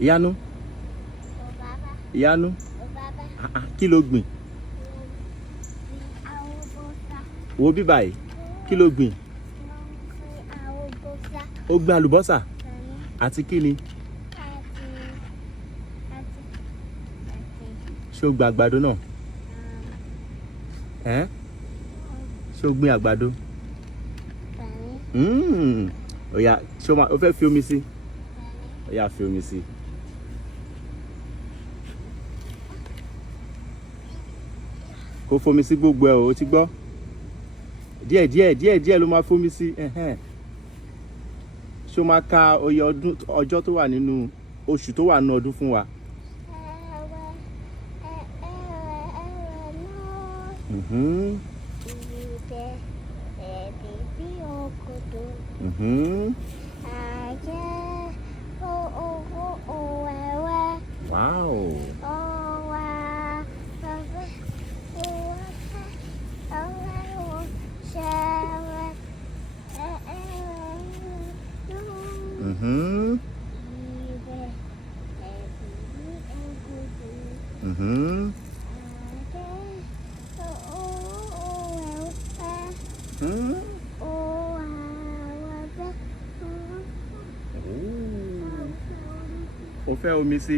Iyanu. Iyanu. Kí ló gbìn? Wo bí báyìí. Kí ló gbìn? Ó gbìn àlùbọ́sà. Àti kí ni? Ṣé o gbìn àgbàdo náà? Ṣé o gbìn àgbàdo? Oya, ṣé o fẹ́ fi omi sí? Oya, fi omi sí. Kó fomi sí gbogbo ẹ̀ o ti gbọ́? Díẹ̀ ló máa fomi sí. Ṣé o máa ka oye ọjọ́ tó wà nínú oṣù tó wà nínú ọdún fún wa? Wow. O fẹ́ omi sí?